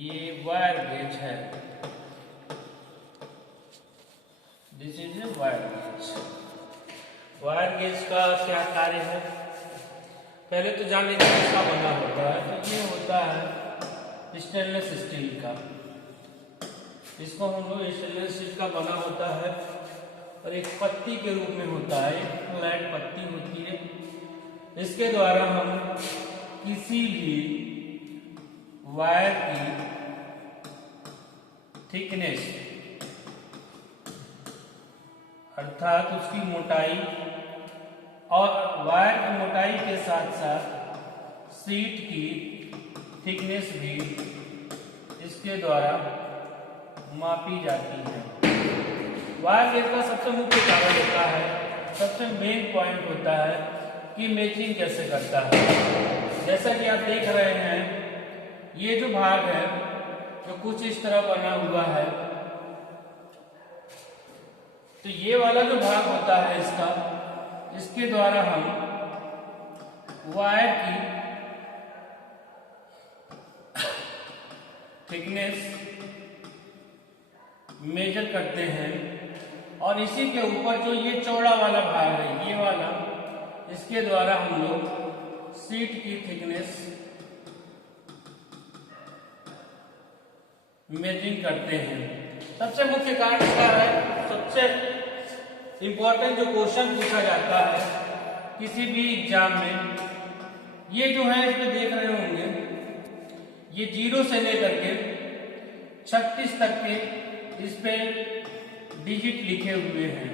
ये wire gauge है। This is a wire gauge. Wire gauge का क्या कार्य है, पहले तो जान लीजिए किसका बना होता है। तो ये होता है स्टेनलेस स्टील का। इसको हम लोग स्टेनलेस स्टील का बना होता है और एक पत्ती के रूप में होता है, एक फ्लैट पत्ती होती है। इसके द्वारा हम किसी भी वायर की थिकनेस अर्थात उसकी मोटाई और वायर की मोटाई के साथ साथ शीट की थिकनेस भी इसके द्वारा मापी जाती है। वायर गेज का सबसे मुख्य कारण होता है, सबसे मेन पॉइंट होता है कि मैचिंग कैसे करता है। जैसा कि आप देख रहे हैं, ये जो भाग है जो कुछ इस तरह बना हुआ है, तो ये वाला जो भाग होता है इसका, इसके द्वारा हम वायर की थिकनेस मेजर करते हैं और इसी के ऊपर जो ये चौड़ा वाला भाग है, ये वाला, इसके द्वारा हम लोग शीट की थिकनेस मेजरिंग करते हैं। सबसे मुख्य कारण इसका है, सबसे इंपॉर्टेंट जो क्वेश्चन पूछा जाता है किसी भी एग्जाम में, ये जो है इसमें देख रहे होंगे, ये 0 से लेकर के 36 तक के इस पे डिजिट लिखे हुए हैं,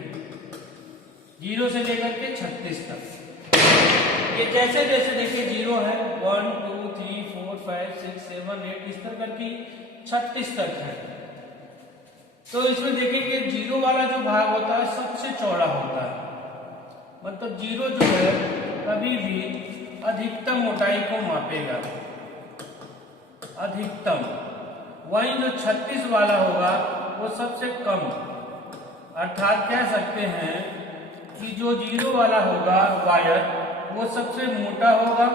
0 से लेकर के 36 तक। ये जैसे जैसे देखिए 0 है, 1 2 3 4 5 6 7 8 इस तरह करके 36 तक है। तो इसमें देखेंगे 0 वाला जो भाग होता है सबसे चौड़ा होता है, मतलब 0 जो है कभी भी अधिकतम मोटाई को मापेगा, अधिकतम। वहीं जो 36 वाला होगा वो सबसे कम, अर्थात कह सकते हैं कि जो 0 वाला होगा वायर वो सबसे मोटा होगा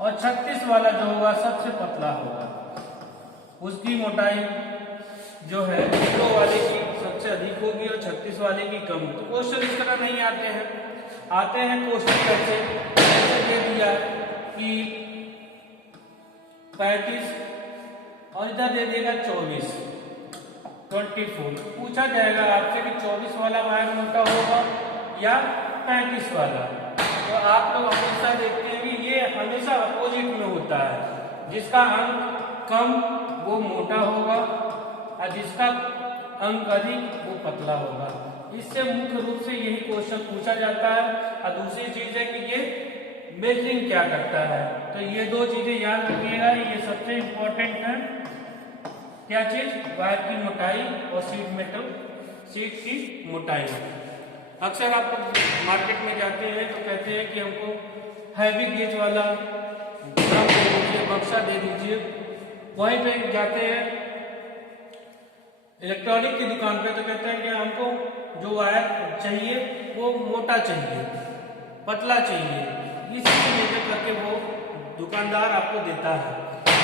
और 36 वाला जो होगा सबसे पतला होगा। उसकी मोटाई जो है 0 वाले की सबसे अधिक होगी और 36 वाले की कम। तो क्वेश्चन इस तरह नहीं आते हैं, आते हैं क्वेश्चन कैसे दे दिया कि 35 और इधर दे देगा 24, पूछा जाएगा आपसे कि 24 वाला वायर मोटा होगा या 35 वाला। तो आप लोग हमेशा देखते हैं कि ये हमेशा अपोजिट में होता है, जिसका अंक कम वो मोटा होगा और जिसका अंक अधिक वो पतला होगा। इससे मुख्य रूप से यही क्वेश्चन पूछा जाता है। और दूसरी चीज है कि ये मेजरिंग क्या करता है। तो ये दो चीजें याद रखिएगा, ये सबसे इंपॉर्टेंट है। क्या चीज? वायर की मोटाई और शीट की मोटाई। अक्सर आप मार्केट में जाते हैं तो कहते हैं कि हमको हैवी गेज वाला ड्रम दे दीजिए, बक्सा दे दीजिए। वहीं पे जाते हैं इलेक्ट्रॉनिक की दुकान पे तो कहते हैं कि हमको जो वायर चाहिए वो मोटा चाहिए, पतला चाहिए। इसी से मेजर करके वो दुकानदार आपको देता है।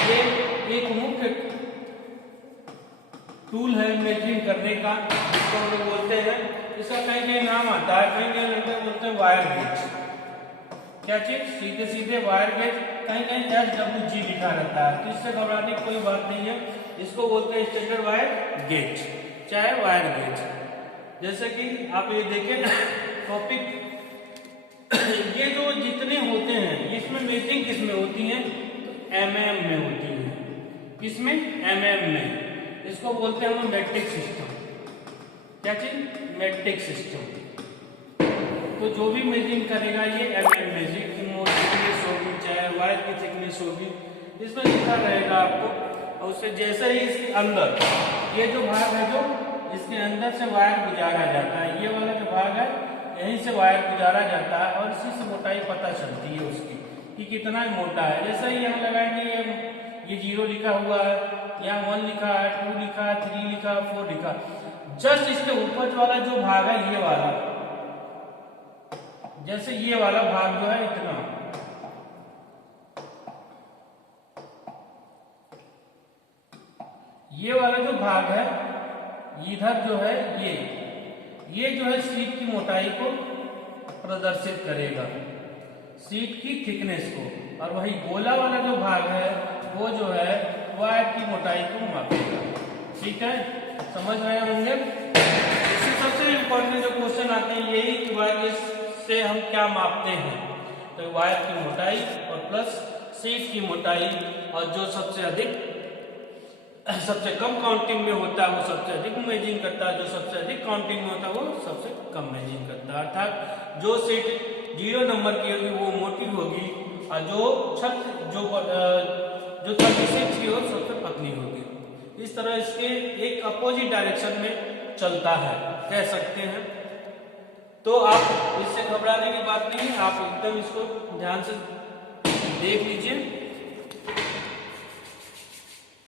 ये एक मुख्य टूल है मेजरिंग करने का, जिसको हम लोग बोलते हैं, इसका कहीं कहीं नाम आता है, कहीं कहीं बोलते हैं वायर गेज। क्या चीज? सीधे सीधे वायर गेज, कहीं कहीं SWG लिखा रहता है। तो इससे घबराने की कोई बात नहीं है, इसको बोलते हैं स्टैंडर्ड वायर गेज, चाहे वायर गेज। जैसे कि आप ये देखें टॉपिक, ये जो जितने होते हैं इसमें मेजरिंग किसमें होती है? तो mm में होती है। किसमें? mm में। इसको बोलते हैं हम मैट्रिक सिस्टम। क्या चीज? Matric system. तो जो भी मेजरिंग करेगा ये mm में, थिकनेस होगी, चाहे वायर की थिकनेस होगी, इसमें लिखा रहेगा आपको। और उससे जैसे ही इसके अंदर ये जो भाग है, जो इसके अंदर से वायर गुजारा जाता है, ये वाला जो भाग है यहीं से वायर गुजारा जाता है और इसी से मोटाई पता चलती है उसकी कि कितना मोटा है। जैसे ही हम लगाएंगे ये 0 लिखा हुआ है, यहाँ 1 लिखा है, 2 लिखा है, 3 लिखा है, 4 लिखा। जस्ट इसके ऊपर वाला जो भाग है ये वाला, जैसे ये वाला भाग जो है इतना, ये वाला जो भाग है इधर जो है ये जो है शीट की मोटाई को प्रदर्शित करेगा, शीट की थिकनेस को, और वही गोला वाला जो भाग है वो जो है वायर की मोटाई को मापेगा। ठीक है, समझ रहे होंगे। इससे सबसे इम्पोर्टेंट जो क्वेश्चन आते हैं यही कि वायर गेज से हम क्या मापते हैं, तो वायर की मोटाई और प्लस शीट की मोटाई, और जो सबसे कम काउंटिंग में होता है वो सबसे अधिक मेजरिंग करता है, जो सबसे अधिक काउंटिंग में होता है वो सबसे कम मेजरिंग करता है। अर्थात जो शीट 0 नंबर की होगी वो मोटी होगी, और जो 36 की हो सबसे पतली होगी। इस तरह इसके एक अपोजिट डायरेक्शन में चलता है, कह सकते हैं। तो आप इससे घबराने की बात नहीं है, आप एकदम इसको ध्यान से देख लीजिए।